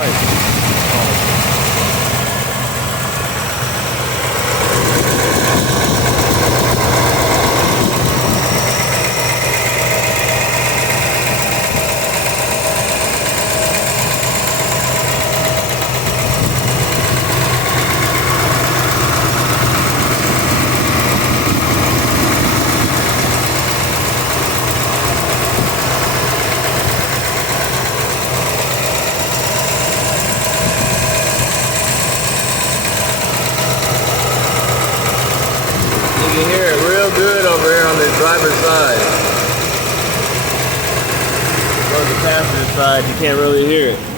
You can hear it real good over here on the driver's side. On the passenger side, you can't really hear it.